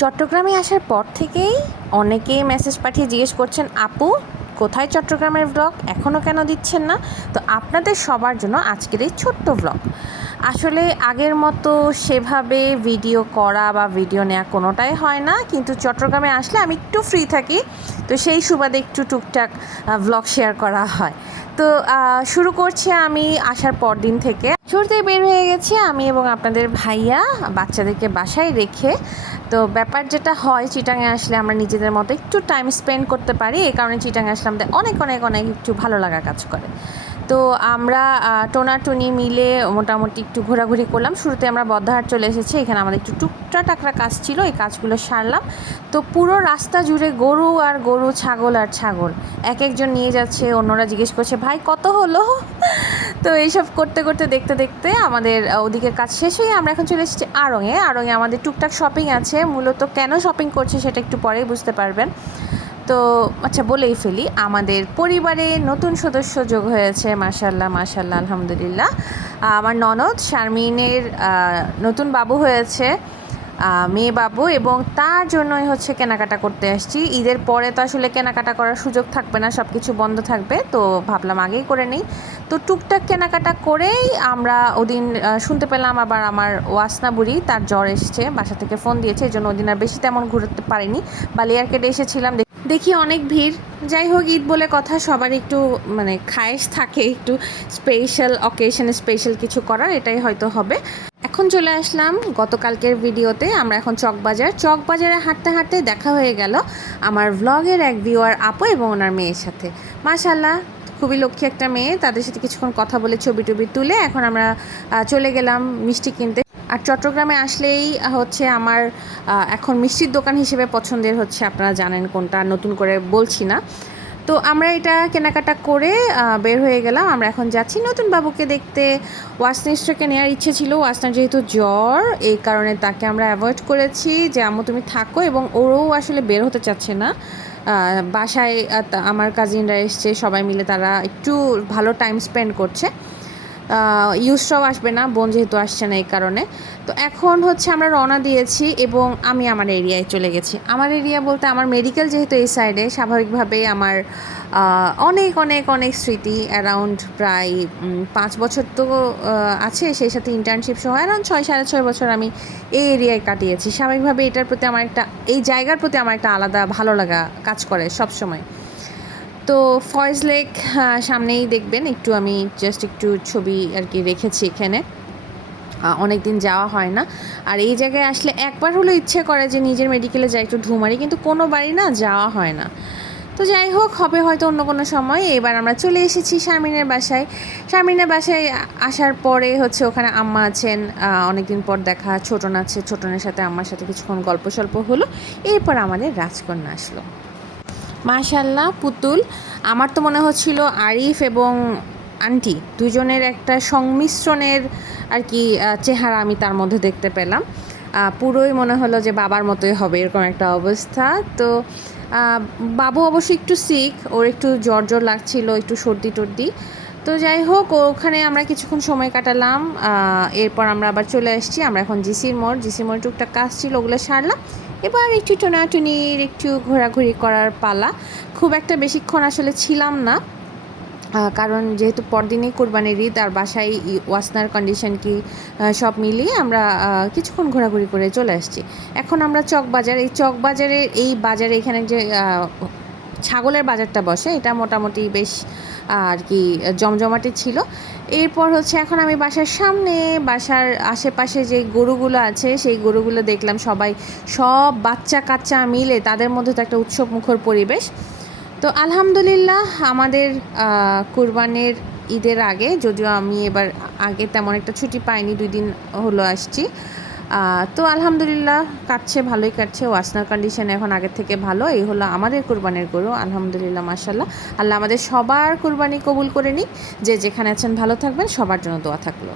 চট্টগ্রামে আসার পর থেকেই অনেকেই মেসেজ পাঠিয়ে জিজ্ঞেস করছেন, আপু, কোথায় চট্টগ্রামের ব্লগ এখনও কেন দিচ্ছেন না? তো আপনাদের সবার জন্য আজকের এই ছোট্ট ব্লগ আসলে আগের মতো সেভাবে ভিডিও করা বা ভিডিও নেওয়া কোনোটাই হয় না, কিন্তু চট্টগ্রামে আসলে আমি একটু ফ্রি থাকি, তো সেই সুবাদে একটু টুকটাক ব্লগ শেয়ার করা হয়। তো শুরু করছি আমি আসার পর দিন থেকে। শুরুতেই বের হয়ে গেছি আমি এবং আপনাদের ভাইয়া বাচ্চাদেরকে বাসায় রেখে। তো ব্যাপার যেটা হয় চিটাঙে আসলে আমরা নিজেদের মতো একটু টাইম স্পেন্ড করতে পারি। এই কারণে চিটাঙে আসলে আমাদের অনেক অনেক অনেক একটু ভালো লাগা কাজ করে। তো আমরা টোনাটুনি মিলে মোটামুটি একটু ঘোরাঘুরি করলাম। শুরুতে আমরা বদ্ধহাট চলে এসেছি। এখানে আমাদের একটু টুকটা টাকরা কাজ ছিল। এই কাজগুলো সারলাম। তো পুরো রাস্তা জুড়ে গরু আর গরু, ছাগল আর ছাগল। এক একজন নিয়ে যাচ্ছে, অন্যরা জিজ্ঞেস করছে, ভাই, কত হলো? তো এইসব করতে করতে, দেখতে দেখতে আমাদের ওদিকের কাজ শেষ হয়ে আমরা এখন চলে এসেছি আড়ংয়ে আড়ংয়ে আমাদের টুকটাক শপিং আছে। মূলত কেন শপিং করছি সেটা একটু পরেই বুঝতে পারবেন। তো আচ্ছা বলেই ফেলি, আমাদের পরিবারে নতুন সদস্য যোগ হয়েছে মাশাল্লাহ মাশাল্লাহ আলহামদুলিল্লাহ। আমার ননদ, শারমিনের নতুন বাবু হয়েছে। মেয়ে বাবু এবং তার জন্যই হচ্ছে কেনাকাটা করতে আসছি। ঈদের পরে তো আসলে কেনাকাটা করার সুযোগ থাকবে না সব কিছু বন্ধ থাকবে, তো ভাবলাম আগেই করে নিই। তো টুকটাক কেনাকাটা করেই আমরা ওদিন শুনতে পেলাম আবার আমার ওয়াসনা বুড়ি, তার জ্বর এসছে, বাসা থেকে ফোন দিয়েছে, এই জন্য ওদিন আর বেশি তেমন ঘুরতে পারিনি। বালিয়ারকেটে এসেছিলাম দেখি অনেক ভিড়। যাই হোক, ঈদ বলে কথা, সবার একটু মানে খায়েশ থাকে, একটু স্পেশাল অকেশনে স্পেশাল কিছু করার, এটাই হয়তো হবে। এখন চলে আসলাম গতকালকের ভিডিওতে। আমরা এখন চকবাজার। চকবাজারে হাঁটতে হাঁটতে দেখা হয়ে গেল আমার ভ্লগের এক ভিউয়ার আপু এবং ওনার মেয়ের সাথে। মাশাল্লাহ খুবই লক্ষ্মী একটা মেয়ে। তাদের সাথে কিছুক্ষণ কথা বলে ছবি টবি তুলে এখন আমরা চলে গেলাম মিষ্টি কিনতে। আর চট্টগ্রামে আসলেই হচ্ছে আমার এখন মিষ্টির দোকান হিসেবে পছন্দের হচ্ছে। আপনারা জানেন কোনটা, নতুন করে বলছি না। তো আমরা এটা কেনাকাটা করে বের হয়ে গেলাম। আমরা এখন যাচ্ছি নতুন বাবুকে দেখতে। ওয়াসনিস্টাকে নেওয়ার ইচ্ছে ছিল। ওয়াসনার যেহেতু জ্বর এই কারণে তাকে আমরা অ্যাভয়েড করেছি যে, আম্মু, তুমি থাকো। এবং ওরও আসলে বের হতে চাচ্ছে না। বাসায় আমার কাজিনরা এসছে। সবাই মিলে তারা একটু ভালো টাইম স্পেন্ড করছে। ইউসরাও আসবে না, বোন যেহেতু আসছে না এই কারণে। তো এখন হচ্ছে আমরা রওনা দিয়েছি এবং আমি আমার এরিয়ায় চলে গেছি। আমার এরিয়া বলতে আমার মেডিকেল যেহেতু এই সাইডে স্বাভাবিকভাবেই আমার অনেক অনেক অনেক স্মৃতি অ্যারাউন্ড প্রায় পাঁচ বছর তো আছে। সেই সাথে ইন্টার্নশিপ সহ অ্যারাউন্ড ছয়, সাড়ে ছয় বছর আমি এই এরিয়ায় কাটিয়েছি। স্বাভাবিকভাবে এটার প্রতি আমার একটা, এই জায়গার প্রতি আমার একটা আলাদা ভালো লাগা কাজ করে সব সময় তো ফয়েজ লেক সামনেই দেখবেন, একটু আমি জাস্ট একটু ছবি আর কি রেখেছি এখানে। অনেক দিন যাওয়া হয় না। আর এই জায়গায় আসলে একবার হলেও ইচ্ছে করে যে নিজের মেডিকেলে যাই একটু ঢুমারি কিন্তু কোনো বাড়ি না যাওয়া হয় না। তো যাই হোক, হবে হয়তো অন্য কোনো সময়। এবার আমরা চলে এসেছি শারমিনের বাসায়। শারমিনের বাসায় আসার পরে হচ্ছে ওখানে আম্মা আছেন। অনেক দিন পর দেখা, ছোটন আছে, ছোটনের সাথে আম্মার সাথে কিছুক্ষণ গল্প সল্প হলো। এরপর আমাদের রাজকন্যা আসলো। মাশাল্লাহ, পুতুল। আমার তো মনে হচ্ছিল আরিফ এবং আন্টি দুজনের একটা সংমিশ্রণের আর কি চেহারা আমি তার মধ্যে দেখতে পেলাম। পুরোই মনে হলো যে বাবার মতোই হবে এরকম একটা অবস্থা। তো বাবু অবশ্যই একটু সিক ওর একটু জ্বর জ্বর লাগছিল, একটু সর্দি টর্দি তো যাই হোক, ওখানে আমরা কিছুক্ষণ সময় কাটালাম এরপর আমরা আবার চলে আসছি। আমরা এখন জিসির মোড় জিসির মোড় টুকটাক কাজ ছিল, ওগুলো সারলাম। এবার একটু টোনাটুনির, একটু ঘোরাঘুরি করার পালা। খুব একটা বেশিক্ষণ আসলে ছিলাম না কারণ যেহেতু পরদিনেই কোরবানির ঈদ, আর বাসায় ওয়াসনার কন্ডিশন কি সব মিলিয়ে আমরা কিছুক্ষণ ঘোরাঘুরি করে চলে আসছি। এখন আমরা চক বাজার এই চক বাজারের এই বাজারে এখানে যে ছাগলের বাজারটা বসে, এটা মোটামুটি বেশ আর কি, জমজমাটি ছিল। এরপর হচ্ছে এখন আমি বাসার সামনে, বাসার আশেপাশে যে গরুগুলো আছে, সেই গরুগুলো দেখলাম সবাই সব বাচ্চা কাচ্চা মিলে, তাদের মধ্যে তো একটা উৎসব মুখর পরিবেশ। তো আলহামদুলিল্লাহ, আমাদের কুরবানের ঈদের আগে, যদিও আমি এবার আগে তেমন একটা ছুটি পাইনি, দুই দিন হলো আসছি। তো আলহামদুলিল্লাহ কাটছে, ভালোই কাটছে। ওয়াসনার কন্ডিশন এখন আগের থেকে ভালো। এই হলো আমাদের কোরবানির গরু, আলহামদুলিল্লাহ মাসাল্লাহ আল্লাহ আমাদের সবার কোরবানি কবুল করে নিই যে যেখানে আছেন ভালো থাকবেন, সবার জন্য দোয়া থাকল।